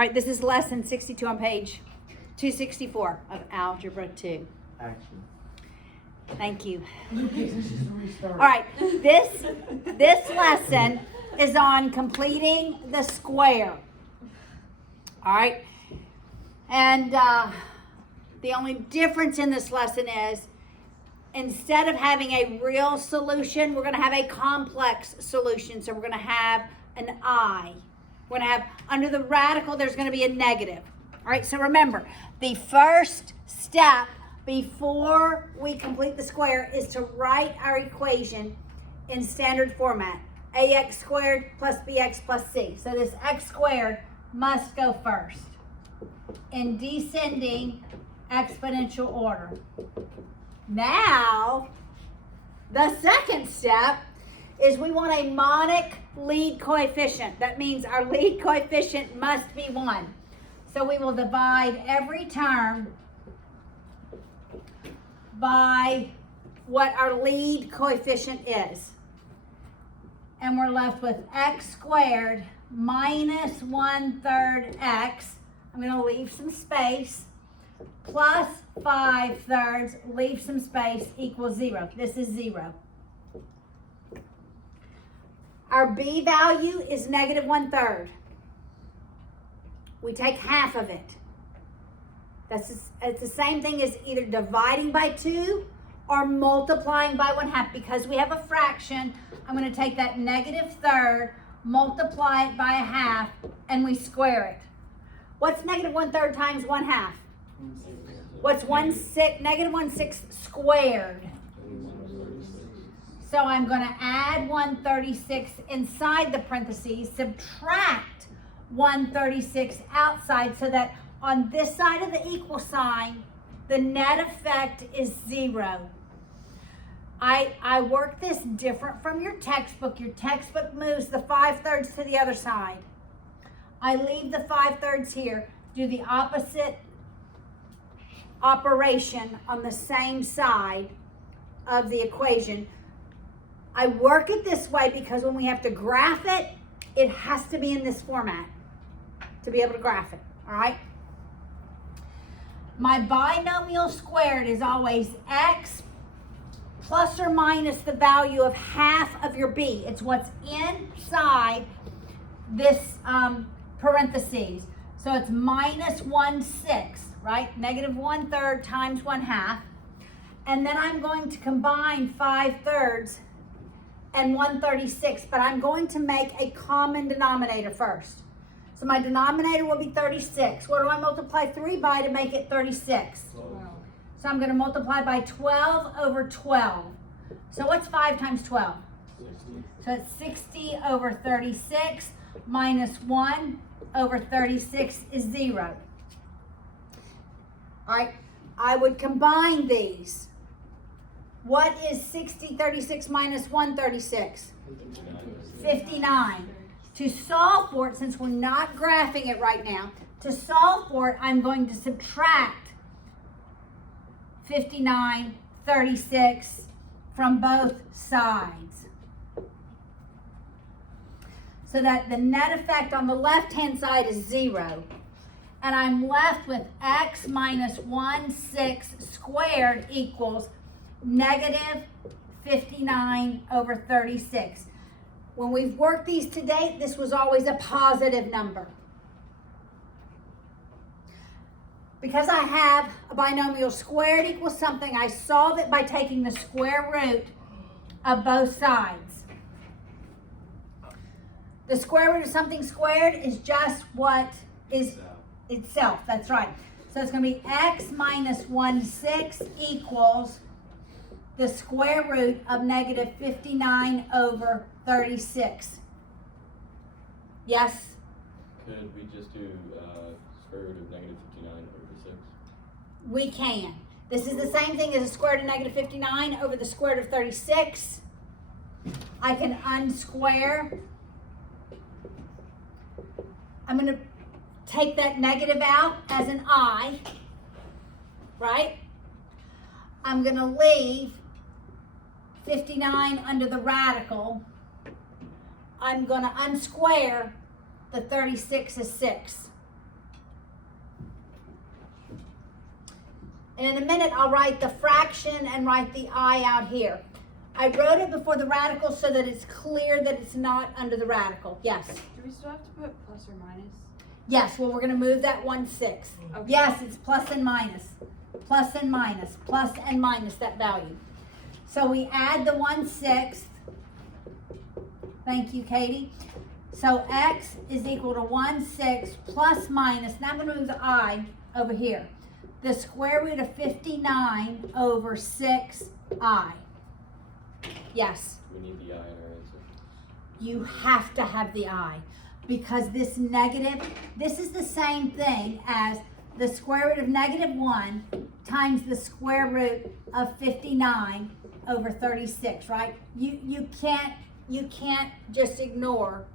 All right, this is lesson 62 on page 264 of Algebra 2. Action. Thank you. Lucas, this is the restart. All right, this lesson is on completing the square. All right, and the only difference in this lesson is instead of having a real solution, we're going to have a complex solution. So we're going to have an I. We're going to have, under the radical, there's going to be a negative. All right, so remember, the first step before we complete the square is to write our equation in standard format. Ax squared plus bx plus c. So this x squared must go first in descending exponential order. Now, the second step is we want a monic lead coefficient. That means our lead coefficient must be 1. So we will divide every term by what our lead coefficient is. And we're left with x squared minus 1/3 x. I'm going to leave some space. Plus 5/3, leave some space, equals 0. This is 0. Our b value is negative 1/3. We take half of it. It's the same thing as either dividing by 2 or multiplying by 1/2. Because we have a fraction, I'm going to take that negative third, multiply it by 1/2, and we square it. What's negative 1/3 times 1/2? What's negative 1/6 squared? So I'm going to add 1/36 inside the parentheses, subtract 1/36 outside, so that on this side of the equal sign, the net effect is 0. I work this different from your textbook. Your textbook moves the 5/3 to the other side. I leave the 5/3 here, do the opposite operation on the same side of the equation. I work it this way because when we have to graph it, it has to be in this format to be able to graph it, all right? My binomial squared is always x plus or minus the value of half of your b. It's what's inside this parentheses. So it's minus 1/6, right? Negative 1/3 times 1/2. And then I'm going to combine 5/3 and 1/36, but I'm going to make a common denominator first. So my denominator will be 36. What do I multiply 3 by to make it 36? 12. So I'm going to multiply by 12 over 12. So what's 5 times 12? 60. So it's 60 over 36 minus 1 over 36 is 0. All right, I would combine these. What is 60, 36 minus 136? 59. To solve for it, since we're not graphing it right now, to solve for it, I'm going to subtract 59, 36 from both sides. So that the net effect on the left-hand side is 0. And I'm left with x minus 1/6 squared equals negative 59 over 36. When we've worked these to date, this was always a positive number. Because I have a binomial squared equals something, I solve it by taking the square root of both sides. The square root of something squared is just what is itself. That's right. So it's going to be x minus 1/6 equals the square root of negative 59 over 36. Yes? Could we just do square root of negative 59 over 6? We can. This is the same thing as the square root of negative 59 over the square root of 36. I can unsquare. I'm going to take that negative out as an I, right? I'm going to leave 59 under the radical. I'm going to unsquare the 36 is 6. And in a minute, I'll write the fraction and write the I out here. I wrote it before the radical so that it's clear that it's not under the radical. Yes? Do we still have to put plus or minus? Yes, well, we're going to move that 1/6. Okay. Yes, it's plus and minus. Plus and minus. Plus and minus that value. So we add the 1/6. Thank you, Katie. So x is equal to 1/6 plus minus. Now I'm going to move the I over here. The square root of 59 over 6i. Yes. We need the I in our answer. You have to have the I, because this negative, this is the same thing as the square root of -1 times the square root of 59 over 36, right? You can't just ignore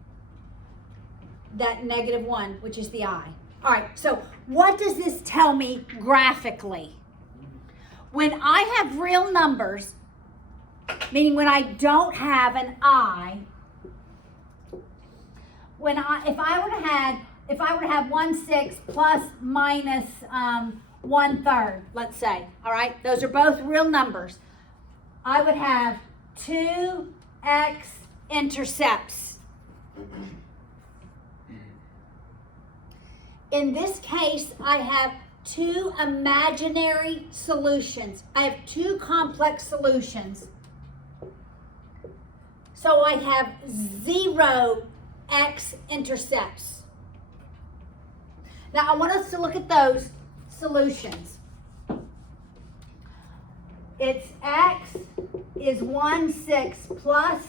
that -1, which is the I. All right, so what does this tell me graphically? When I have real numbers, meaning when I don't have an I, if I were to have 1/6 plus minus 1/3, let's say, all right, those are both real numbers. I would have 2x intercepts. In this case, I have two imaginary solutions. I have two complex solutions. So I have 0 x intercepts. Now I want us to look at those solutions. It's x is 1/6 plus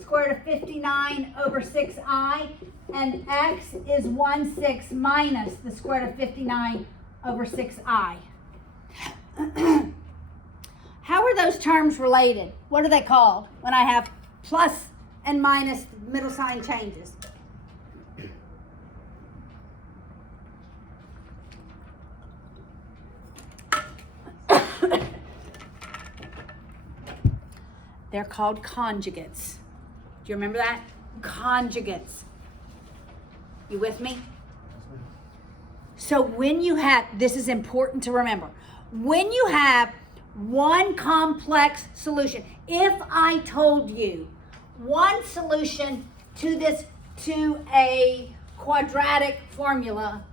square root of 59 over 6i, and x is 1/6 minus the square root of 59 over 6i. How are those terms related? What are they called when I have plus and minus, middle sign changes? They're called conjugates. Do you remember that? Conjugates. You with me? So when you have, this is important to remember, when you have one complex solution, if I told you one solution to a quadratic formula,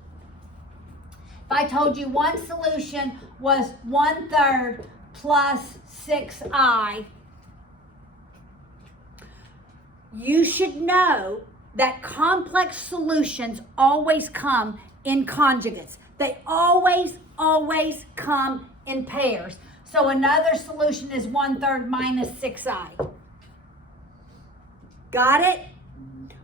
if I told you one solution was 1/3 plus 6i, you should know that complex solutions always come in conjugates. They always come in pairs. So another solution is 1/3 minus 6i. Got it?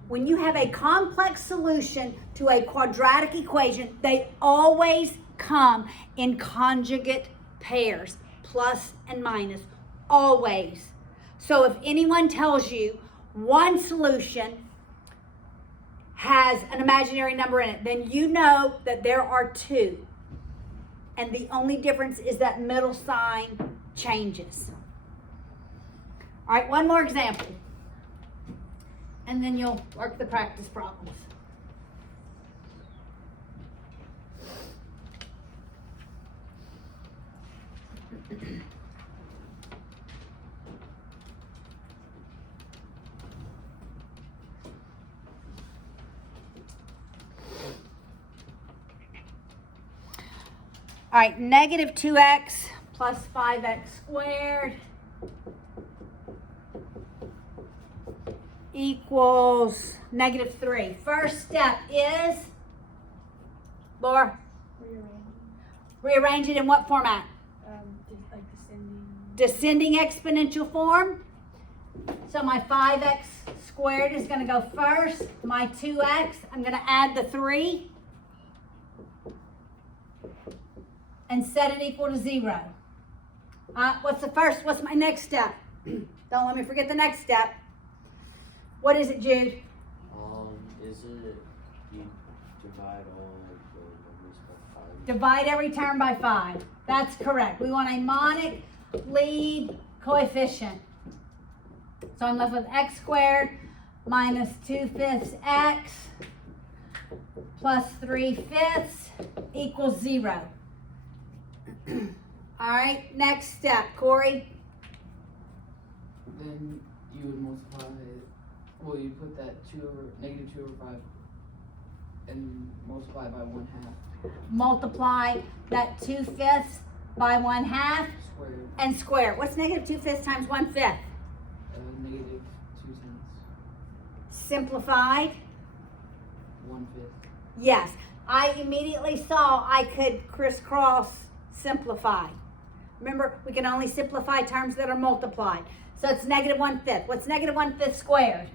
When you have a complex solution to a quadratic equation, they always come in conjugate pairs, plus and minus, always. So if anyone tells you one solution has an imaginary number in it, then you know that there are two. And the only difference is that middle sign changes. All right, one more example. And then you'll work the practice problems. All right, negative 2x plus 5x squared equals negative 3. First step is, Laura, rearrange it in what format? Like Descending descending. exponential form. So my 5x squared is going to go first. My 2x, I'm going to add the 3 and set it equal to 0. What's my next step? Don't let me forget the next step. What is it, Jude? Is it you divide all the numbers by 5? Divide every term by 5. That's correct. We want a monic lead coefficient. So I'm left with x squared minus 2/5 x plus 3/5 equals 0. All right, next step, Corey. Then you would multiply, well, you put that negative 2 over 5 and multiply by 1/2 Multiply that 2/5 by 1/2 squared, and square. What's negative 2/5 times 1/5? negative 2/10, Simplified. 1/5. Yes, I immediately saw I could crisscross simplify. Remember, we can only simplify terms that are multiplied. So it's negative 1/5. What's negative 1/5 squared?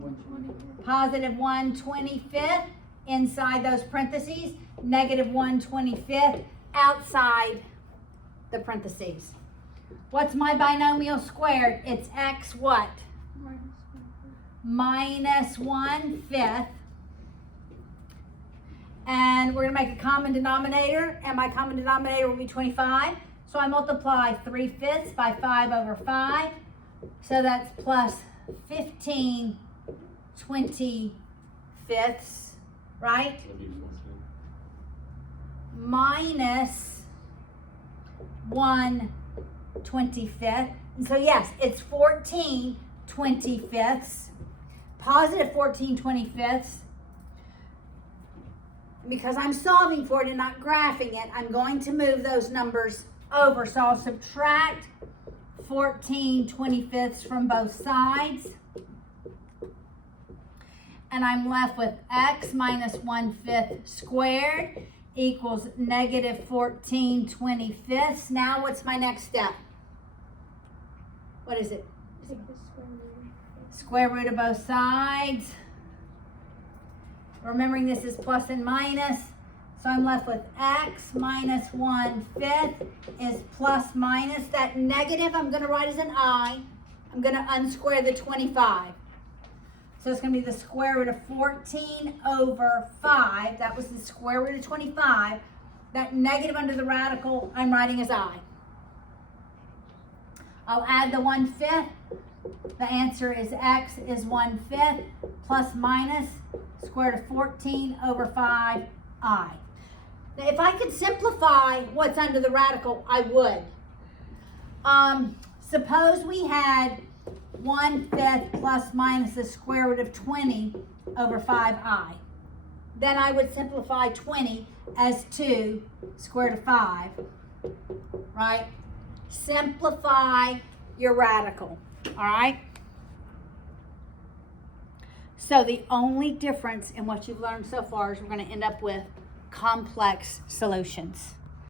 1/25. Positive 1/25 inside those parentheses. Negative 1/25 outside the parentheses. What's my binomial squared? It's x what? Minus 1/5. And we're going to make a common denominator, and my common denominator will be 25. So I multiply 3/5 by 5 over 5. So that's plus 15 25ths, right? That'd be 14. Minus 1/25. And so yes, it's 14 25ths. Positive 14 25ths. Because I'm solving for it and not graphing it, I'm going to move those numbers over. So I'll subtract 14 25ths from both sides. And I'm left with x minus 1/5 squared equals negative 14 25ths. Now what's my next step? What is it? Square root of both sides. Remembering this is plus and minus, so I'm left with x minus 1/5 is plus minus. That negative I'm going to write as an I. I'm going to unsquare the 25. So it's going to be the square root of 14 over 5. That was the square root of 25. That negative under the radical I'm writing as I. I'll add the 1/5. The answer is x is 1/5 plus minus square root of 14 over 5 I. Now if I could simplify what's under the radical, I would. Suppose we had 1/5 plus minus the square root of 20 over 5i. Then I would simplify 20 as 2 square root of 5, right? Simplify your radical, all right? So the only difference in what you've learned so far is we're going to end up with complex solutions.